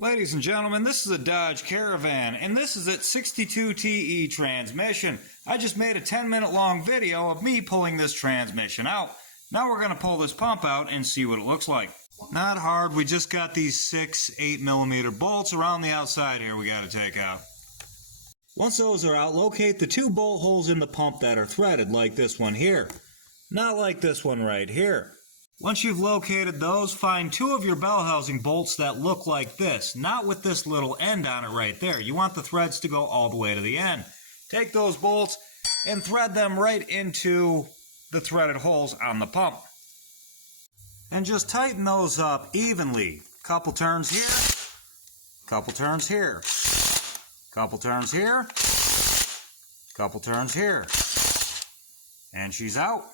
Ladies and gentlemen, this is a Dodge Caravan, and this is its 62TE transmission. I just made a 10-minute long video of me pulling this transmission out. Now we're going to pull this pump out and see what it looks like. Not hard, we just got these 6 8mm bolts around the outside here we got to take out. Once those are out, locate the 2 bolt holes in the pump that are threaded, like this one here. Not like this one right here. Once you've located those, find 2 of your bell housing bolts that look like this, not with this little end on it right there. You want the threads to go all the way to the end. Take those bolts and thread them right into the threaded holes on the pump. And just tighten those up evenly. Couple turns here, couple turns here, couple turns here, couple turns here. And she's out.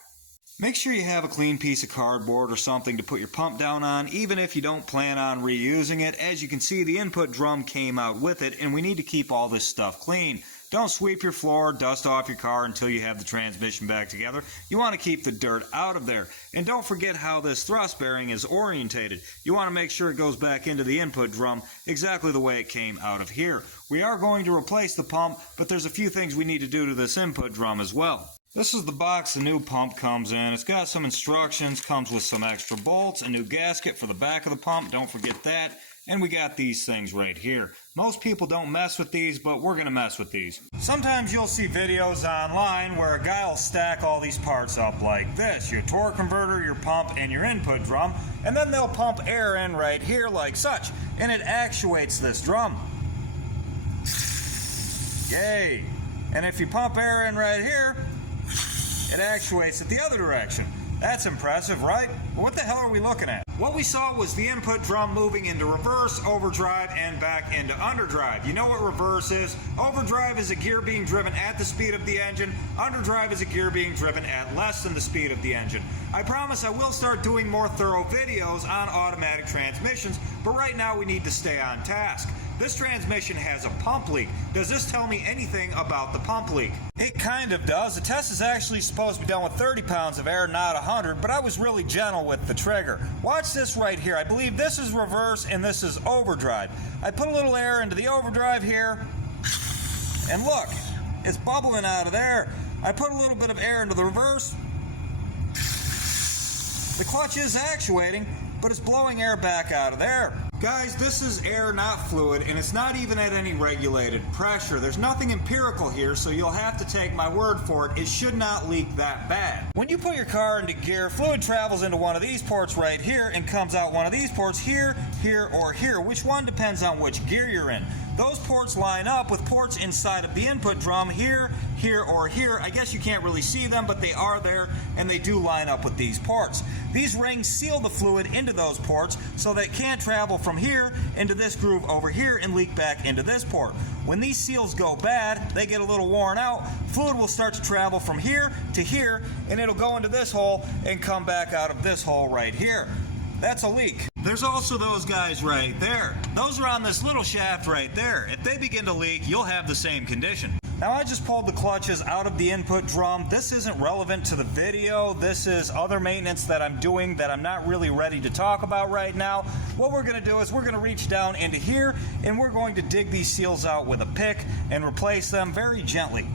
Make sure you have a clean piece of cardboard or something to put your pump down on, even if you don't plan on reusing it. As you can see, the input drum came out with it, and we need to keep all this stuff clean. Don't sweep your floor, dust off your car until you have the transmission back together. You want to keep the dirt out of there. And don't forget how this thrust bearing is orientated. You want to make sure it goes back into the input drum exactly the way it came out of here. We are going to replace the pump, but there's a few things we need to do to this input drum as well. This is the box the new pump comes in. It's got some instructions, comes with some extra bolts, a new gasket for the back of the pump, don't forget that, and we got these things right here. Most people don't mess with these, but we're going to mess with these. Sometimes you'll see videos online where a guy will stack all these parts up like this, your torque converter, your pump, and your input drum, and then they'll pump air in right here like such, and it actuates this drum. Yay! And if you pump air in right here, it actuates it the other direction. That's impressive, right? What the hell are we looking at? What we saw was the input drum moving into reverse, overdrive, and back into underdrive. You know what reverse is? Overdrive is a gear being driven at the speed of the engine. Underdrive is a gear being driven at less than the speed of the engine. I promise I will start doing more thorough videos on automatic transmissions, but right now we need to stay on task. This transmission has a pump leak. Does this tell me anything about the pump leak? It kind of does. The test is actually supposed to be done with 30 pounds of air, not 100, but I was really gentle with the trigger. Watch this right here. I believe this is reverse and this is overdrive. I put a little air into the overdrive here, and look, it's bubbling out of there. I put a little bit of air into the reverse. The clutch is actuating, but it's blowing air back out of there. Guys, this is air, not fluid, and it's not even at any regulated pressure. There's nothing empirical here, so you'll have to take my word for it. It should not leak that bad. When you put your car into gear, fluid travels into one of these ports right here and comes out one of these ports here, here, or here. Which one depends on which gear you're in. Those ports line up with ports inside of the input drum here, here, or here. I guess you can't really see them, but they are there, and they do line up with these ports. These rings seal the fluid into those ports so that it can't travel from here into this groove over here and leak back into this port. When these seals go bad, they get a little worn out, fluid will start to travel from here to here, and it'll go into this hole and come back out of this hole right here. That's a leak. There's also those guys right there. Those are on this little shaft right there. If they begin to leak, you'll have the same condition. Now I just pulled the clutches out of the input drum. This isn't relevant to the video. This is other maintenance that I'm doing that I'm not really ready to talk about right now. What we're going to do is we're going to reach down into here and we're going to dig these seals out with a pick and replace them very gently.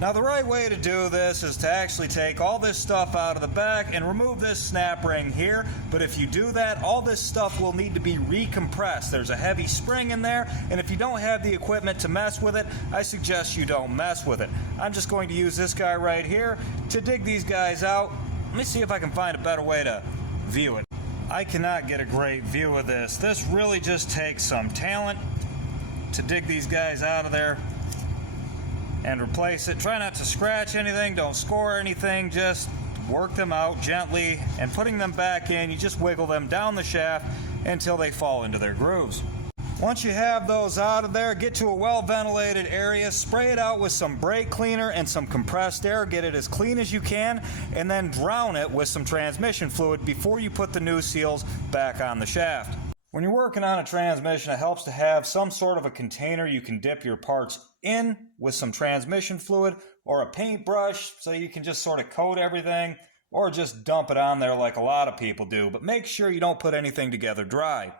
Now the right way to do this is to actually take all this stuff out of the back and remove this snap ring here, but if you do that, all this stuff will need to be recompressed. There's a heavy spring in there, and if you don't have the equipment to mess with it, I suggest you don't mess with it. I'm just going to use this guy right here to dig these guys out. Let me see if I can find a better way to view it. I cannot get a great view of this. This really just takes some talent to dig these guys out of there and replace it. Try not to scratch anything, don't score anything, just work them out gently, and putting them back in, you just wiggle them down the shaft until they fall into their grooves. Once you have those out of there, get to a well-ventilated area, spray it out with some brake cleaner and some compressed air, get it as clean as you can, and then drown it with some transmission fluid before you put the new seals back on the shaft. When you're working on a transmission, it helps to have some sort of a container you can dip your parts in with some transmission fluid or a paintbrush so you can just sort of coat everything, or just dump it on there like a lot of people do. But make sure you don't put anything together dry.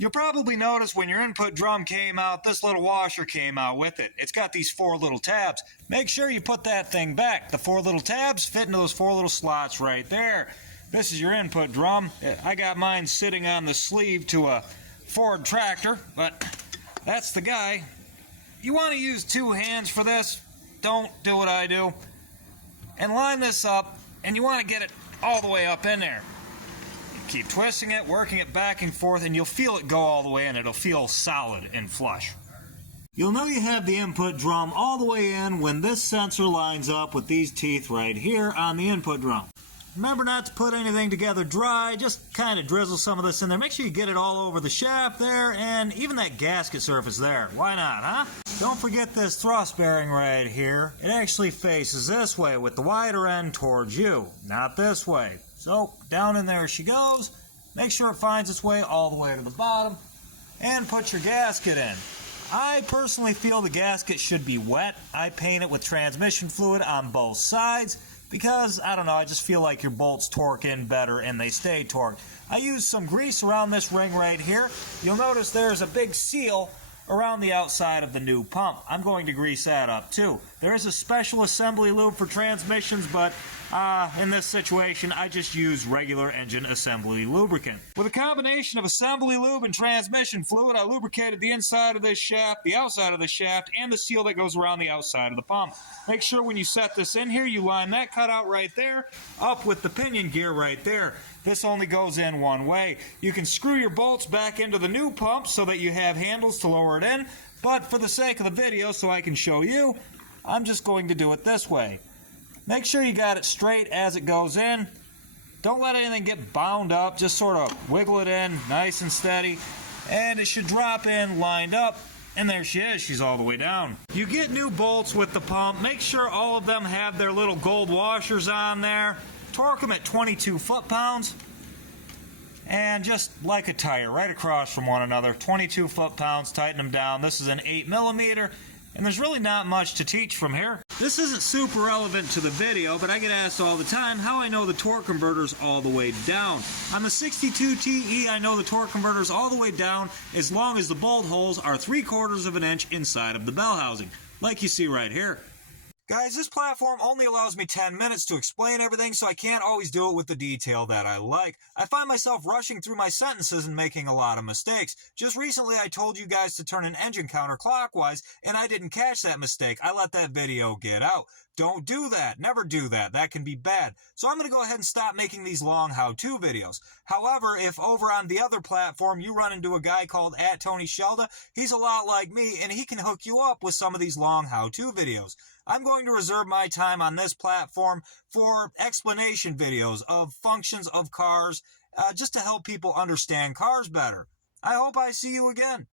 You'll probably notice when your input drum came out, this little washer came out with it. It's got these 4 little tabs. Make sure you put that thing back. The 4 little tabs fit into those 4 little slots right there. This is your input drum. I got mine sitting on the sleeve to a Ford tractor, but that's the guy. You want to use 2 hands for this. Don't do what I do. And line this up, and you want to get it all the way up in there. Keep twisting it, working it back and forth, and you'll feel it go all the way in. It'll feel solid and flush. You'll know you have the input drum all the way in when this sensor lines up with these teeth right here on the input drum. Remember not to put anything together dry, just kind of drizzle some of this in there. Make sure you get it all over the shaft there and even that gasket surface there. Why not, huh? Don't forget this thrust bearing right here. It actually faces this way with the wider end towards you, not this way. So down in there she goes. Make sure it finds its way all the way to the bottom and put your gasket in. I personally feel the gasket should be wet. I paint it with transmission fluid on both sides because, I don't know, I just feel like your bolts torque in better and they stay torqued. I use some grease around this ring right here. You'll notice there's a big seal around the outside of the new pump. I'm going to grease that up too. There is a special assembly lube for transmissions, but in this situation, I just use regular engine assembly lubricant. With a combination of assembly lube and transmission fluid, I lubricated the inside of this shaft, the outside of the shaft, and the seal that goes around the outside of the pump. Make sure when you set this in here, you line that cutout right there up with the pinion gear right there. This only goes in one way. You can screw your bolts back into the new pump so that you have handles to lower it in, but for the sake of the video, so I can show you, I'm just going to do it this way. Make sure you got it straight as it goes in. Don't let anything get bound up. Just sort of wiggle it in nice and steady. And it should drop in lined up. And there she is. She's all the way down. You get new bolts with the pump. Make sure all of them have their little gold washers on there. Torque them at 22 foot-pounds. And just like a tire, right across from one another. 22 foot-pounds. Tighten them down. This is an 8mm. And there's really not much to teach from here. This isn't super relevant to the video, but I get asked all the time how I know the torque converter's all the way down. On the 62 TE, I know the torque converter's all the way down as long as the bolt holes are 3/4 of an inch inside of the bell housing, like you see right here. Guys, this platform only allows me 10 minutes to explain everything, so I can't always do it with the detail that I like. I find myself rushing through my sentences and making a lot of mistakes. Just recently, I told you guys to turn an engine counterclockwise, and I didn't catch that mistake. I let that video get out. Don't do that. Never do that. That can be bad. So I'm going to go ahead and stop making these long how-to videos. However, if over on the other platform you run into a guy called @TonyShelda, he's a lot like me, and he can hook you up with some of these long how-to videos. I'm going to reserve my time on this platform for explanation videos of functions of cars, just to help people understand cars better. I hope I see you again.